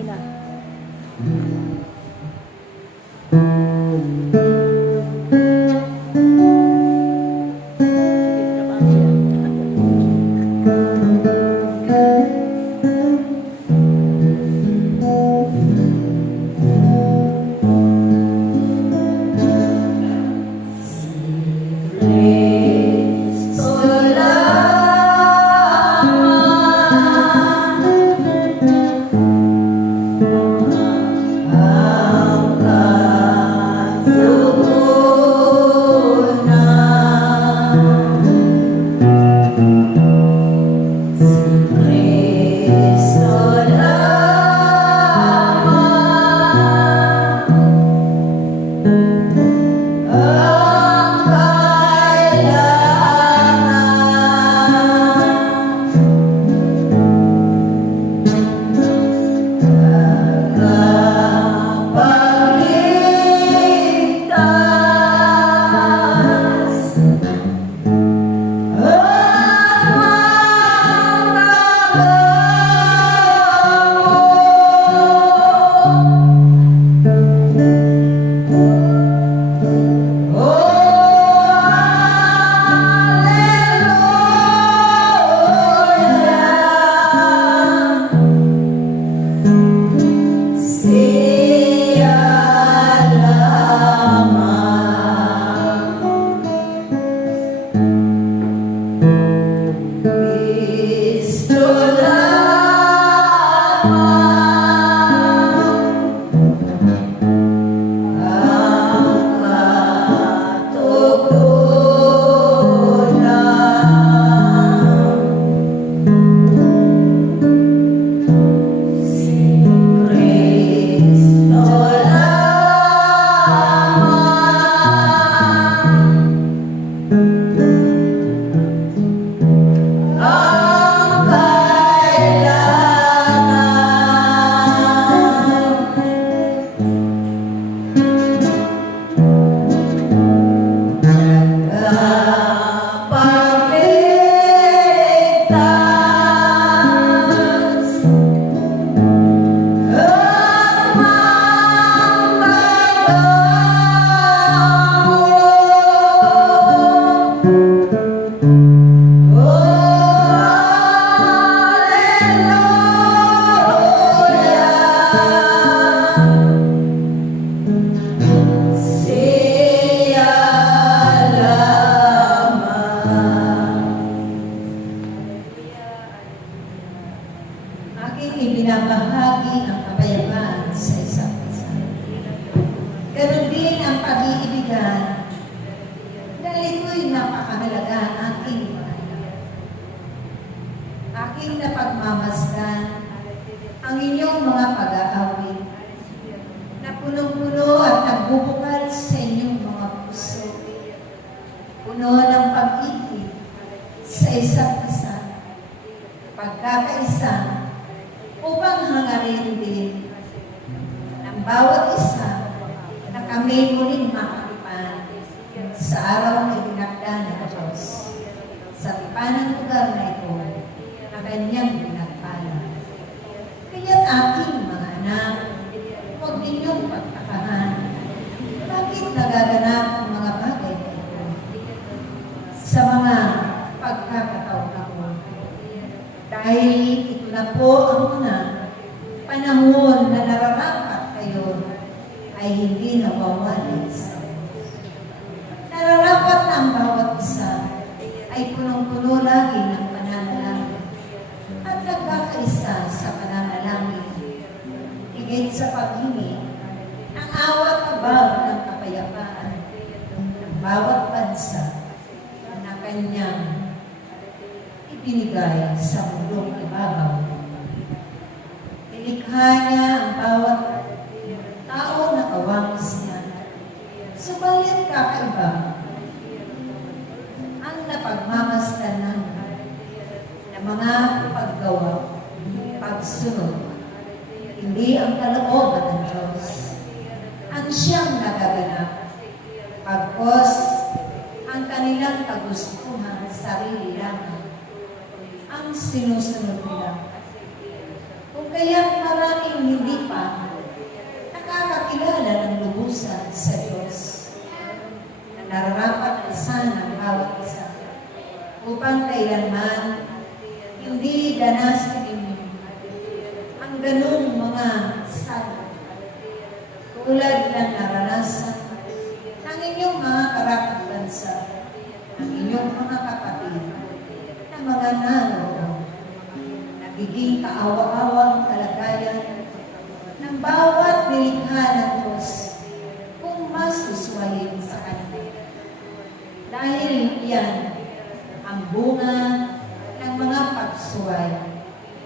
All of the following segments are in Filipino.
Sige na. Ibinabahagi ang kapayapaan sa isa't isa. Ganon din ang pag-iibigan dahil ito'y napakahalaga aking napagmamasdan ang inyong mga pag-aawit na punong-puno at nagbubukal sa inyong mga puso. Puno ng pag-ibig sa isa't isa, pagkakaisa, upang hangarin din ng bawat isa na kami muling makakipan sa araw na itinakda ng Diyos sa tipanang lugar na ito na kanyang pinagpala. Kaya't aking mga anak, huwag ninyong pagtakahan. Bakit nagaganap ang mga bagay na ito sa mga pagkakataon ako? Dahil ito na po ang una, panahon na nararapat kayo ay hindi nawawali sa Diyos. Nararapat na ang bawat isa ay punong-puno lagi ng pananalangin at nagkakaisa sa pananalangin. Higit sa paghingi ang awat kabaw ng kapayapaan ng bawat bansa na kanyang ibinigay sa mundong ibabaw. Nilikha niya ang bawat tao na kawangis niya. Subalit kakaiba ang napagmamasdan ng mga paggawa, pagsunod. Hindi ang kalooban ng Diyos ang siyang nagaganap. Pagkos ang kanilang kagustuhan sarili lamang ang sinusunod nila. Kung kaya't maraming hindi upang kailanman hindi danasin ninyo ang ganung mga sala tulad ng naranasan ng inyong mga karakot bansa, ng inyong mga kapatid na mga naroon. Nagiging kaawa-awang kalagayan ng bawat nilikha ng Diyos kung masuswayin sa Kanya. Dahil iyan ang bunga ng mga pagsuway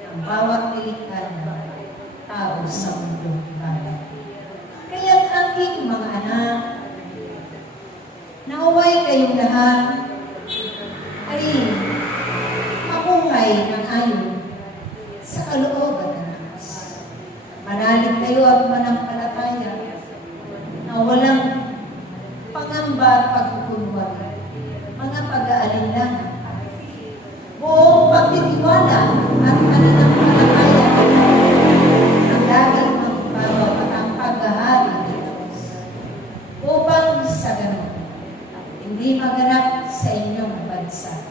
ng bawat nilikha ng tao sa mundong bayan. Kaya't aking mga anak, naway kayong lahat ay mamuhay ng ayon sa kalooban ng Diyos. Manalig kayo at manampalataya na walang pangamba at pagkukunwari, mga pag-aalinlangan, buong pagtitiwala at pananampalataya ang laging magbabaw at ang paghahari ng Diyos upang sa ganun hindi maganap sa inyong bansa,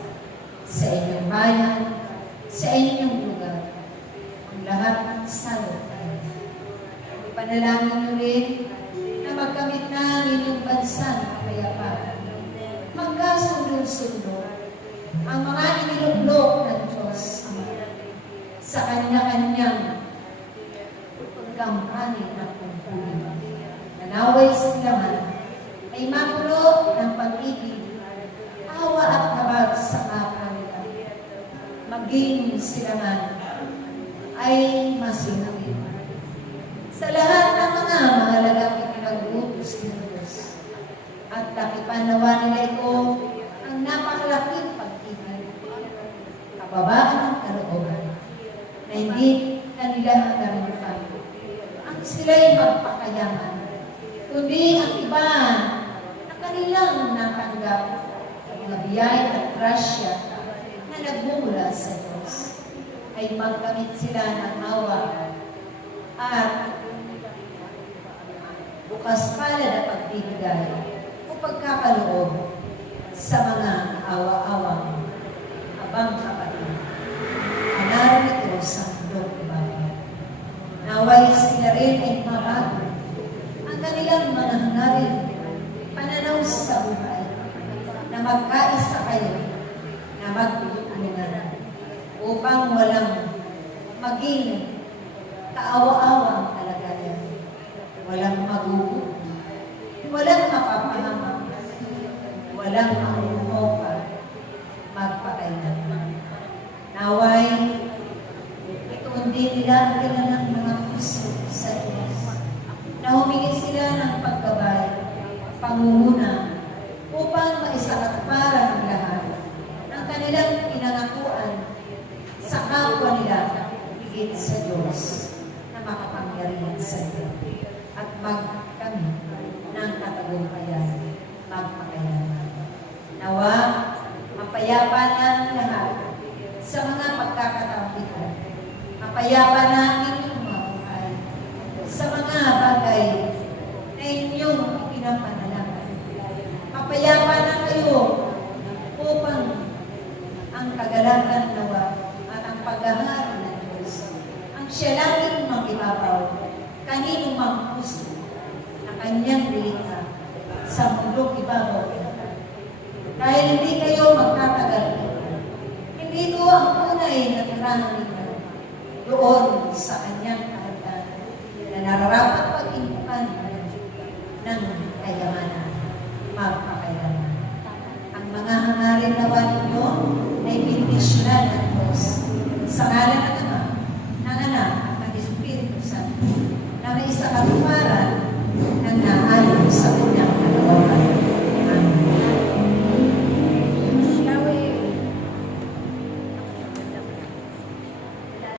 sa inyong bayan, sa inyong lugar, ang lahat ng salot-salot. Ipanalangin niyo rin na magkamit na ang inyong bansa ng kapayapaan. Magkasundo-sundo ang mga inilublok ng Diyos sa kanya-kanyang pagkampani ng pagpuli. Nanaway sila man ay mapuno ng pag-ibig, awa at habag sa kapwa nila. Maging sila man ay masinapin. Sa lahat ng mga mahalagang ipinag-utos ng Diyos at nakipanawa nila ito ang napakalaking pag-ibig, kababaan ng kalooban na hindi na nila hanggang ang sila'y magpakayaman, kundi ang iba na kanilang natanggap ang mga biyaya at grasya na nagmumula sa Diyos ay magkamit sila ng awa at bukas palad na pagbibigay o pagkakaloob sa mga awa-awang abang kapatid. Anarin ito sa mundong ibabaw. Naway sila rin ay mabago ang kanilang mga hangarin, pananaw sa buhay, na magkaisa kayo, na magtutulungan, upang walang maging kaawa-awang kalagayan, walang magugulo, walang mapapahamak, walang mahuhupa, magpakailanman. Naway, ito hindi nila kilalang mga puso sa Diyos, na humingi sila ng paggabay, pangunguna, upang maisakatparan ng lahat ng kanilang pinangakuan sa kapwa nila higit sa Diyos na makapangyarihan sa iyo at magkamit ng katagumpayan, magpakailanman. Nawa, mapayapa na ang lahat sa mga pagkakataong ito. Mapayapa na ang inyong mga buhay sa mga bagay na inyong ipinapanalangin. Mapayapa na kayo upang ang kagalakan nawa at ang paghahari ng Diyos ang siya laging mag-ibabaw kanino mang puso na kanyang lilikha sa mundong ibabaw. Dahil hindi kayo magtatagal, hindi ito ang tunay na tirahan ninyo doon sa kanyang kaharian na nararapat pag-impukan ng kayamanan, magpakailanman. Ang mga hangarin nawa ninyo ay bindisyonan ng Diyos sa ngalan ng Ama, ng Anak, at ng Espiritu Santo, na may isa katuparan ng naayon sa kanyang